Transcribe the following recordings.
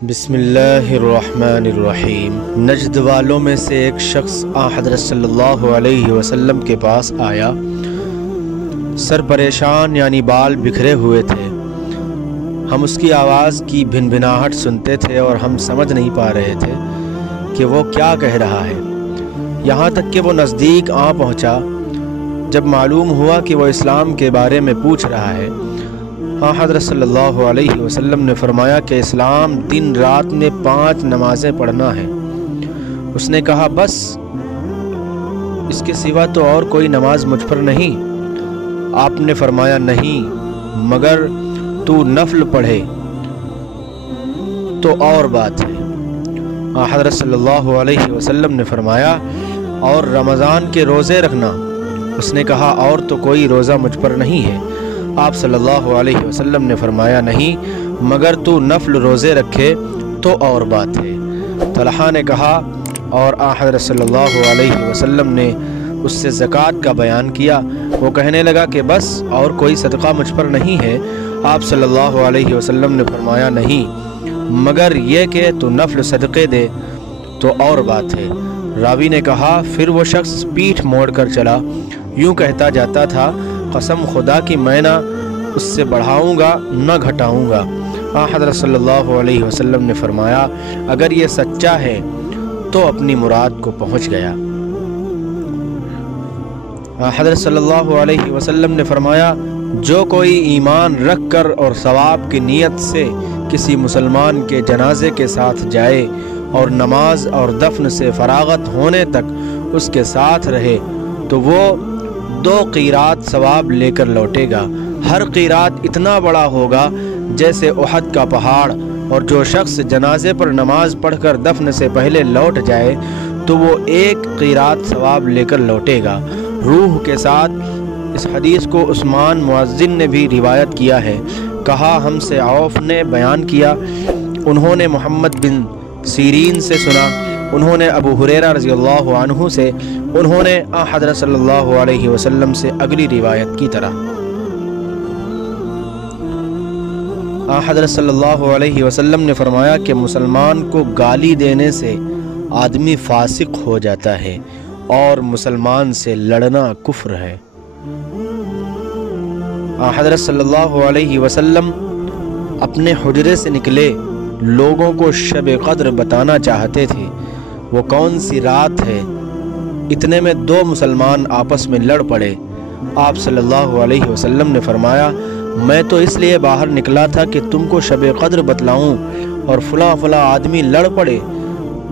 بسم اللہ الرحمن الرحیم۔ نجد والوں میں سے ایک شخص حضرت صلی اللہ علیہ وسلم کے پاس آیا۔ سر پریشان یعنی بال بکھرے ہوئے تھے۔ ہم اس کی آواز کی بھنبھناہٹ سنتے تھے اور ہم سمجھ نہیں پا رہے تھے کہ وہ کیا کہہ رہا ہے، یہاں تک کہ وہ نزدیک آ پہنچا۔ جب معلوم ہوا کہ وہ اسلام کے بارے میں پوچھ رہا ہے، حضرت صلی اللہ علیہ وسلم نے فرمایا کہ اسلام دن رات میں 5 نمازیں پڑھنا ہے۔ اس نے کہا بس اس کے سوا تو اور کوئی نماز مجھ پر نہیں۔ آپ نے فرمایا نہیں، مگر تو نفل پڑھے تو اور بات ہے۔ حضرت صلی اللہ علیہ وسلم نے فرمایا اور رمضان کے روزے رکھنا۔ اس نے کہا اور تو کوئی روزہ مجھ پر نہیں ہے۔ آپ صلی اللہ علیہ وسلم نے فرمایا نہیں، مگر تو نفل روزے رکھے تو اور بات ہے۔ طلحہ نے کہا اور حضرت صلی اللہ علیہ وسلم نے اس سے زکوٰۃ کا بیان کیا۔ وہ کہنے لگا کہ بس اور کوئی صدقہ مجھ پر نہیں ہے۔ آپ صلی اللہ علیہ وسلم نے فرمایا نہیں، مگر یہ کہ تو نفل صدقے دے تو اور بات ہے۔ راوی نے کہا پھر وہ شخص پیٹھ موڑ کر چلا، یوں کہتا جاتا تھا قسم خدا کی میں نہ اس سے بڑھاؤں گا نہ گھٹاؤں گا۔ حضرت صلی اللہ علیہ وسلم نے فرمایا اگر یہ سچا ہے تو اپنی مراد کو پہنچ گیا۔ حضرت صلی اللہ علیہ وسلم نے فرمایا جو کوئی ایمان رکھ کر اور ثواب کی نیت سے کسی مسلمان کے جنازے کے ساتھ جائے اور نماز اور دفن سے فراغت ہونے تک اس کے ساتھ رہے تو وہ 2 قیرات ثواب لے کر لوٹے گا۔ ہر قیرات اتنا بڑا ہوگا جیسے احد کا پہاڑ، اور جو شخص جنازے پر نماز پڑھ کر دفن سے پہلے لوٹ جائے تو وہ 1 قیرات ثواب لے کر لوٹے گا۔ روح کے ساتھ اس حدیث کو عثمان مؤذن نے بھی روایت کیا ہے۔ کہا ہم سے عوف نے بیان کیا، انہوں نے محمد بن سیرین سے سنا، انہوں نے ابو ہریرہ رضی اللہ عنہ سے، انہوں نے حضرت صلی اللہ علیہ وسلم سے اگلی روایت کی طرح۔ حضرت صلی اللہ علیہ وسلم نے فرمایا کہ مسلمان کو گالی دینے سے آدمی فاسق ہو جاتا ہے اور مسلمان سے لڑنا کفر ہے۔ حضرت صلی اللہ علیہ وسلم اپنے حجرے سے نکلے، لوگوں کو شب قدر بتانا چاہتے تھے وہ کون سی رات ہے۔ اتنے میں 2 مسلمان آپس میں لڑ پڑے۔ آپ صلی اللہ علیہ وسلم نے فرمایا میں تو اس لیے باہر نکلا تھا کہ تم کو شب قدر بتلاؤں، اور فلاں فلاں آدمی لڑ پڑے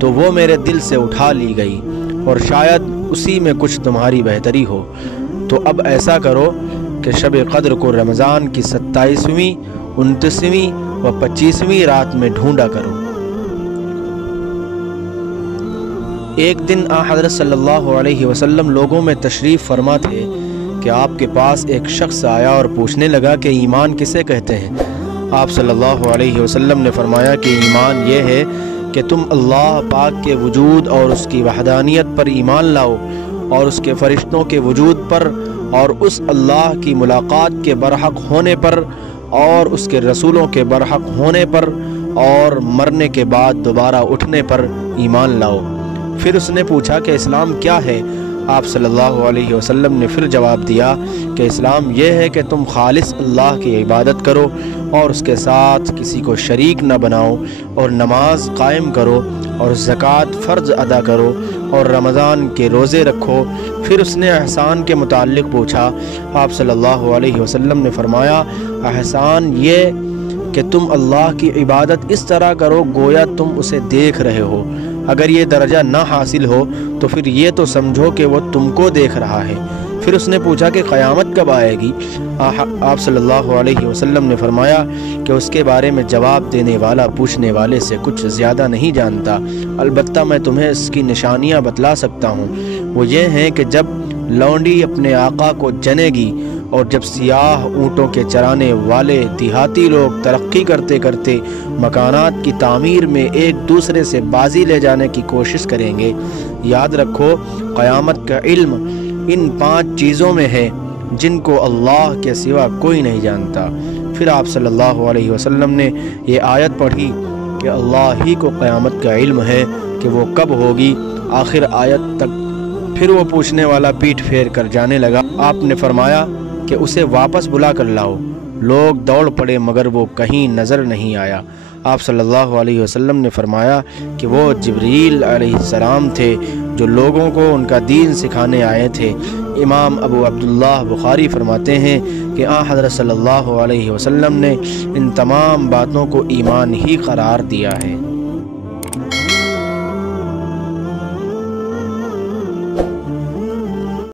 تو وہ میرے دل سے اٹھا لی گئی، اور شاید اسی میں کچھ تمہاری بہتری ہو۔ تو اب ایسا کرو کہ شب قدر کو رمضان کی 27ویں، 29ویں و 25ویں رات میں ڈھونڈا کرو۔ ایک دن حضرت صلی اللہ علیہ وسلم لوگوں میں تشریف فرما تھے کہ آپ کے پاس ایک شخص آیا اور پوچھنے لگا کہ ایمان کسے کہتے ہیں؟ آپ صلی اللہ علیہ وسلم نے فرمایا کہ ایمان یہ ہے کہ تم اللہ پاک کے وجود اور اس کی وحدانیت پر ایمان لاؤ، اور اس کے فرشتوں کے وجود پر، اور اس اللہ کی ملاقات کے برحق ہونے پر، اور اس کے رسولوں کے برحق ہونے پر، اور مرنے کے بعد دوبارہ اٹھنے پر ایمان لاؤ۔ پھر اس نے پوچھا کہ اسلام کیا ہے؟ آپ صلی اللہ علیہ وسلم نے پھر جواب دیا کہ اسلام یہ ہے کہ تم خالص اللہ کی عبادت کرو اور اس کے ساتھ کسی کو شریک نہ بناؤ، اور نماز قائم کرو، اور زکوٰۃ فرض ادا کرو، اور رمضان کے روزے رکھو۔ پھر اس نے احسان کے متعلق پوچھا۔ آپ صلی اللہ علیہ وسلم نے فرمایا احسان یہ کہ تم اللہ کی عبادت اس طرح کرو گویا تم اسے دیکھ رہے ہو۔ اگر یہ درجہ نہ حاصل ہو تو پھر یہ تو سمجھو کہ وہ تم کو دیکھ رہا ہے۔ پھر اس نے پوچھا کہ قیامت کب آئے گی؟ آپ صلی اللہ علیہ وسلم نے فرمایا کہ اس کے بارے میں جواب دینے والا پوچھنے والے سے کچھ زیادہ نہیں جانتا، البتہ میں تمہیں اس کی نشانیاں بتلا سکتا ہوں۔ وہ یہ ہیں کہ جب لونڈی اپنے آقا کو جنے گی، اور جب سیاہ اونٹوں کے چرانے والے دیہاتی لوگ ترقی کرتے کرتے مکانات کی تعمیر میں ایک دوسرے سے بازی لے جانے کی کوشش کریں گے۔ یاد رکھو قیامت کا علم ان 5 چیزوں میں ہے جن کو اللہ کے سوا کوئی نہیں جانتا۔ پھر آپ صلی اللہ علیہ وسلم نے یہ آیت پڑھی کہ اللہ ہی کو قیامت کا علم ہے کہ وہ کب ہوگی۔ آخر آیت تک پھر وہ پوچھنے والا پیٹھ پھیر کر جانے لگا۔ آپ نے فرمایا کہ اسے واپس بلا کر لاؤ۔ لوگ دوڑ پڑے مگر وہ کہیں نظر نہیں آیا۔ آپ صلی اللہ علیہ وسلم نے فرمایا کہ وہ جبریل علیہ السلام تھے جو لوگوں کو ان کا دین سکھانے آئے تھے۔ امام ابو عبداللہ بخاری فرماتے ہیں کہ حضرت صلی اللہ علیہ وسلم نے ان تمام باتوں کو ایمان ہی قرار دیا ہے۔